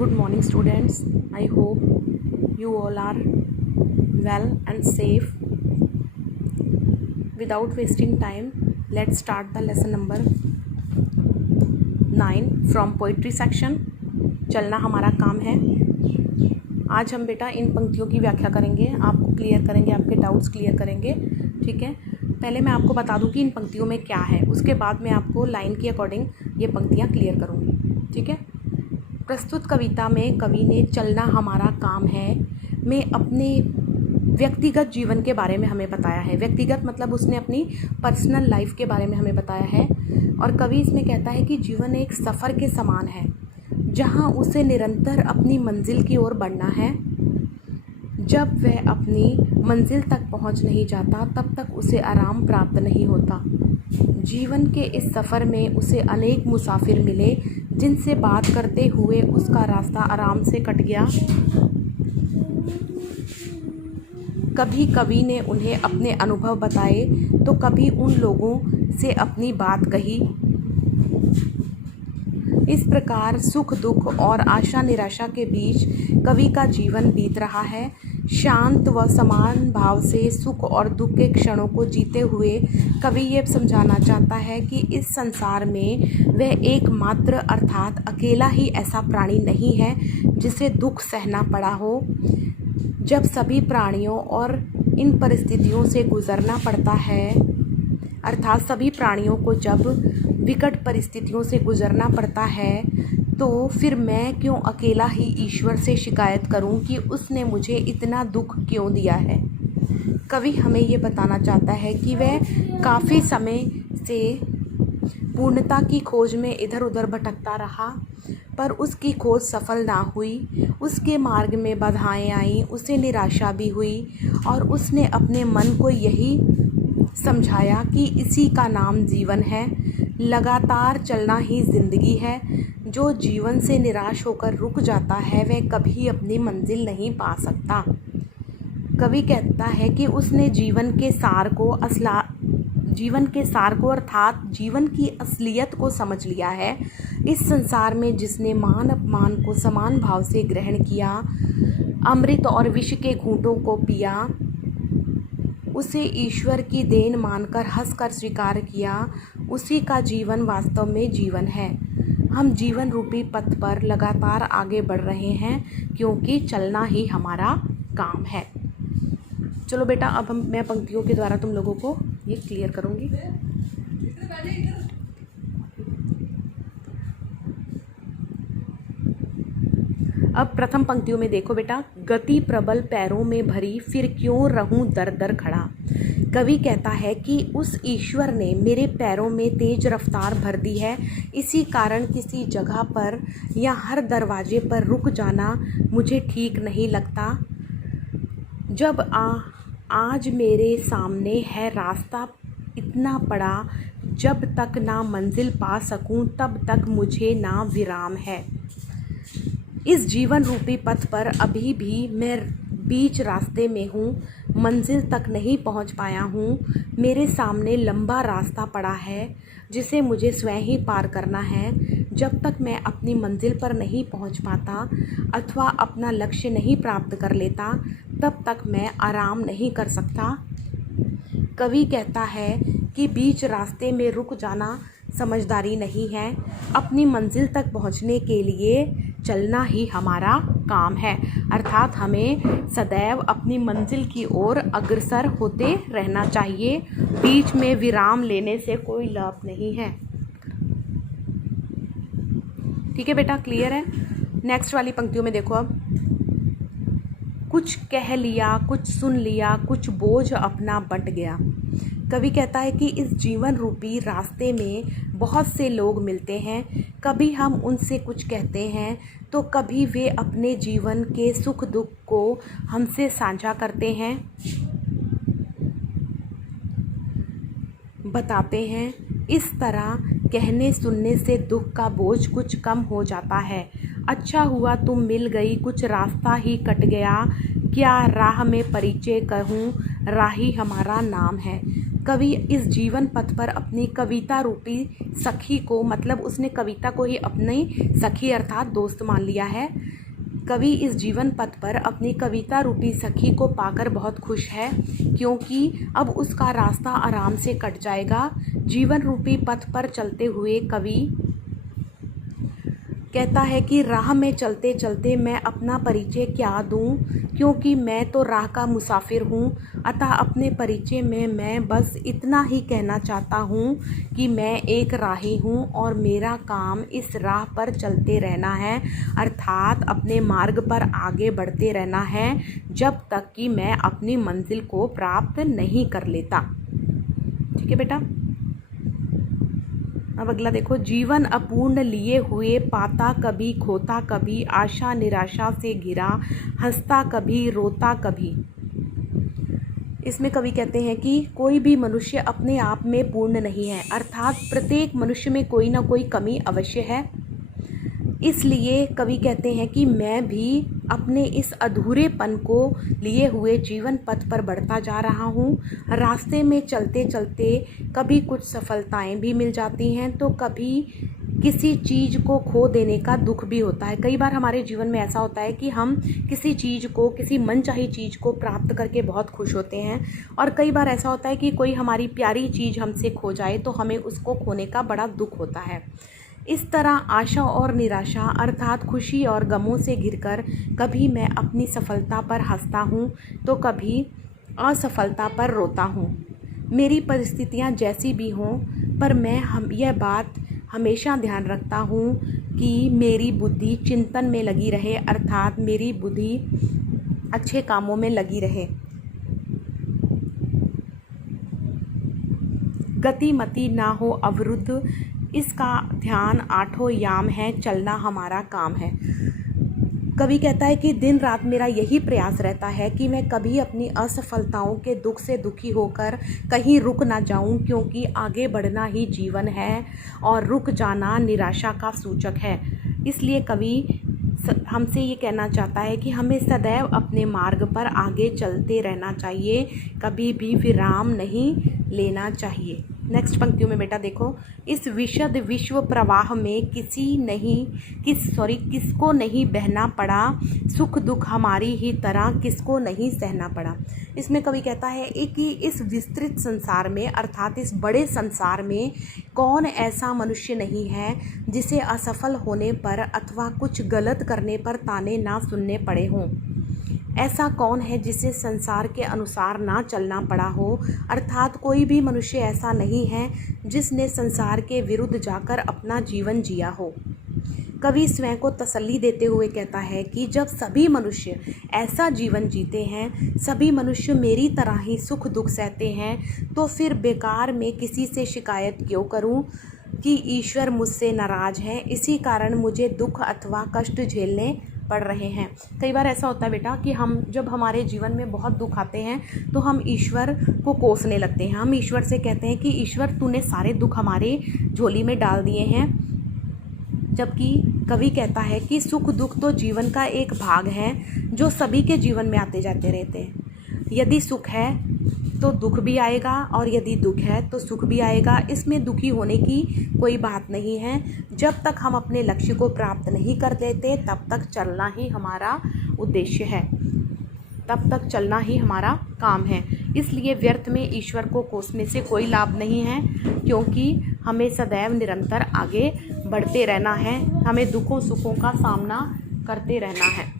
Good morning, students. I hope you all are well and safe. Without wasting time, let's start the lesson number 9 from poetry section. चलना हमारा काम है. आज हम बेटा इन पंक्तियों की व्याख्या करेंगे, आपको क्लियर करेंगे, आपके डाउट्स क्लियर करेंगे. ठीक है, पहले मैं आपको बता दूं कि इन पंक्तियों में क्या है, उसके बाद मैं आपको लाइन के अकॉर्डिंग ये पंक्तियाँ क्लियर करूँगी. ठीक है. प्रस्तुत कविता में कवि ने चलना हमारा काम है में अपने व्यक्तिगत जीवन के बारे में हमें बताया है. व्यक्तिगत मतलब उसने अपनी पर्सनल लाइफ के बारे में हमें बताया है. और कवि इसमें कहता है कि जीवन एक सफ़र के समान है जहां उसे निरंतर अपनी मंजिल की ओर बढ़ना है. जब वह अपनी मंजिल तक पहुंच नहीं जाता तब तक उसे आराम प्राप्त नहीं होता. जीवन के इस सफ़र में उसे अनेक मुसाफिर मिले जिनसे बात करते हुए उसका रास्ता आराम से कट गया. कभी कवि ने उन्हें अपने अनुभव बताए तो कभी उन लोगों से अपनी बात कही. इस प्रकार सुख दुख और आशा निराशा के बीच कवि का जीवन बीत रहा है. शांत व समान भाव से सुख और दुख के क्षणों को जीते हुए कवि ये समझाना चाहता है कि इस संसार में वह एकमात्र अर्थात अकेला ही ऐसा प्राणी नहीं है जिसे दुख सहना पड़ा हो. जब सभी प्राणियों और इन परिस्थितियों से गुजरना पड़ता है, अर्थात सभी प्राणियों को जब विकट परिस्थितियों से गुजरना पड़ता है तो फिर मैं क्यों अकेला ही ईश्वर से शिकायत करूं कि उसने मुझे इतना दुख क्यों दिया है. कवि हमें ये बताना चाहता है कि वह काफ़ी समय से पूर्णता की खोज में इधर उधर भटकता रहा पर उसकी खोज सफल ना हुई. उसके मार्ग में बाधाएं आईं, उसे निराशा भी हुई और उसने अपने मन को यही समझाया कि इसी का नाम जीवन है. लगातार चलना ही ज़िंदगी है. जो जीवन से निराश होकर रुक जाता है वह कभी अपनी मंजिल नहीं पा सकता. कवि कहता है कि उसने जीवन के सार को अर्थात जीवन की असलियत को समझ लिया है. इस संसार में जिसने मान अपमान को समान भाव से ग्रहण किया, अमृत और विष के घूंटों को पिया, उसे ईश्वर की देन मानकर हंसकर स्वीकार किया, उसी का जीवन वास्तव में जीवन है. हम जीवन रूपी पथ पर लगातार आगे बढ़ रहे हैं क्योंकि चलना ही हमारा काम है. चलो बेटा, अब मैं पंक्तियों के द्वारा तुम लोगों को ये क्लियर करूँगी. अब प्रथम पंक्तियों में देखो बेटा, गति प्रबल पैरों में भरी फिर क्यों रहूं दर दर खड़ा. कवि कहता है कि उस ईश्वर ने मेरे पैरों में तेज रफ्तार भर दी है. इसी कारण किसी जगह पर या हर दरवाजे पर रुक जाना मुझे ठीक नहीं लगता. जब आज मेरे सामने है रास्ता इतना बड़ा, जब तक ना मंजिल पा सकूं तब तक मुझे ना विराम है. इस जीवन रूपी पथ पर अभी भी मैं बीच रास्ते में हूँ, मंजिल तक नहीं पहुँच पाया हूँ. मेरे सामने लंबा रास्ता पड़ा है जिसे मुझे स्वयं ही पार करना है. जब तक मैं अपनी मंजिल पर नहीं पहुँच पाता अथवा अपना लक्ष्य नहीं प्राप्त कर लेता तब तक मैं आराम नहीं कर सकता. कवि कहता है कि बीच रास्ते में रुक जाना समझदारी नहीं है. अपनी मंजिल तक पहुंचने के लिए चलना ही हमारा काम है. अर्थात हमें सदैव अपनी मंजिल की ओर अग्रसर होते रहना चाहिए. बीच में विराम लेने से कोई लाभ नहीं है. ठीक है बेटा, क्लियर है. नेक्स्ट वाली पंक्तियों में देखो, अब कुछ कह लिया, कुछ सुन लिया, कुछ बोझ अपना बंट गया. कवि कहता है कि इस जीवन रूपी रास्ते में बहुत से लोग मिलते हैं. कभी हम उनसे कुछ कहते हैं तो कभी वे अपने जीवन के सुख दुख को हमसे साझा करते हैं, बताते हैं. इस तरह कहने सुनने से दुख का बोझ कुछ कम हो जाता है. अच्छा हुआ तुम मिल गई, कुछ रास्ता ही कट गया, क्या राह में परिचय कहूँ, राही हमारा नाम है. कवि इस जीवन पथ पर अपनी कविता रूपी सखी को, मतलब उसने कविता को ही अपनी सखी अर्थात दोस्त मान लिया है। कवि इस जीवन पथ पर अपनी कविता रूपी सखी को पाकर बहुत खुश है, क्योंकि अब उसका रास्ता आराम से कट जाएगा। जीवन रूपी पथ पर चलते हुए कवि कहता है कि राह में चलते चलते मैं अपना परिचय क्या दूं, क्योंकि मैं तो राह का मुसाफिर हूँ। अतः अपने परिचय में मैं बस इतना ही कहना चाहता हूँ कि मैं एक राही हूँ और मेरा काम इस राह पर चलते रहना है, अर्थात अपने मार्ग पर आगे बढ़ते रहना है जब तक कि मैं अपनी मंजिल को प्राप्त नहीं कर लेता। ठीक है बेटा। अब अगला देखो, जीवन अपूर्ण लिए हुए पाता कभी खोता कभी, आशा निराशा से घिरा हंसता कभी रोता कभी। इसमें कवि कहते हैं कि कोई भी मनुष्य अपने आप में पूर्ण नहीं है, अर्थात प्रत्येक मनुष्य में कोई ना कोई कमी अवश्य है। इसलिए कवि कहते हैं कि मैं भी अपने इस अधूरेपन को लिए हुए जीवन पथ पर बढ़ता जा रहा हूँ। रास्ते में चलते चलते कभी कुछ सफलताएं भी मिल जाती हैं, तो कभी किसी चीज़ को खो देने का दुख भी होता है। कई बार हमारे जीवन में ऐसा होता है कि हम किसी चीज़ को, किसी मनचाही चीज़ को प्राप्त करके बहुत खुश होते हैं, और कई बार ऐसा होता है कि कोई हमारी प्यारी चीज़ हमसे खो जाए तो हमें उसको खोने का बड़ा दुख होता है। इस तरह आशा और निराशा अर्थात खुशी और गमों से घिरकर कभी मैं अपनी सफलता पर हंसता हूँ तो कभी असफलता पर रोता हूँ। मेरी परिस्थितियाँ जैसी भी हों, पर मैं यह बात हमेशा ध्यान रखता हूँ कि मेरी बुद्धि चिंतन में लगी रहे, अर्थात मेरी बुद्धि अच्छे कामों में लगी रहे। गतिमति ना हो अवरुद्ध, इसका ध्यान आठों याम है, चलना हमारा काम है। कवि कहता है कि दिन रात मेरा यही प्रयास रहता है कि मैं कभी अपनी असफलताओं के दुख से दुखी होकर कहीं रुक ना जाऊं, क्योंकि आगे बढ़ना ही जीवन है और रुक जाना निराशा का सूचक है। इसलिए कवि हमसे ये कहना चाहता है कि हमें सदैव अपने मार्ग पर आगे चलते रहना चाहिए, कभी भी विराम नहीं लेना चाहिए। नेक्स्ट पंक्तियों में बेटा देखो, इस विशद विश्व प्रवाह में किसको नहीं बहना पड़ा, सुख दुख हमारी ही तरह किसको नहीं सहना पड़ा। इसमें कवि कहता है कि इस विस्तृत संसार में, अर्थात इस बड़े संसार में कौन ऐसा मनुष्य नहीं है जिसे असफल होने पर अथवा कुछ गलत करने पर ताने ना सुनने पड़े हों। ऐसा कौन है जिसे संसार के अनुसार ना चलना पड़ा हो, अर्थात कोई भी मनुष्य ऐसा नहीं है जिसने संसार के विरुद्ध जाकर अपना जीवन जिया हो। कवि स्वयं को तसल्ली देते हुए कहता है कि जब सभी मनुष्य ऐसा जीवन जीते हैं, सभी मनुष्य मेरी तरह ही सुख दुख सहते हैं, तो फिर बेकार में किसी से शिकायत क्यों करूं कि ईश्वर मुझसे नाराज़ है, इसी कारण मुझे दुख अथवा कष्ट झेलने पड़ रहे हैं। कई बार ऐसा होता है बेटा कि हम जब हमारे जीवन में बहुत दुख आते हैं तो हम ईश्वर को कोसने लगते हैं। हम ईश्वर से कहते हैं कि ईश्वर तूने सारे दुख हमारे झोली में डाल दिए हैं, जबकि कवि कहता है कि सुख दुख तो जीवन का एक भाग है जो सभी के जीवन में आते जाते रहते हैं। यदि सुख है तो दुख भी आएगा और यदि दुख है तो सुख भी आएगा। इसमें दुखी होने की कोई बात नहीं है। जब तक हम अपने लक्ष्य को प्राप्त नहीं कर लेते तब तक चलना ही हमारा उद्देश्य है, तब तक चलना ही हमारा काम है। इसलिए व्यर्थ में ईश्वर को कोसने से कोई लाभ नहीं है, क्योंकि हमें सदैव निरंतर आगे बढ़ते रहना है, हमें दुखों सुखों का सामना करते रहना है।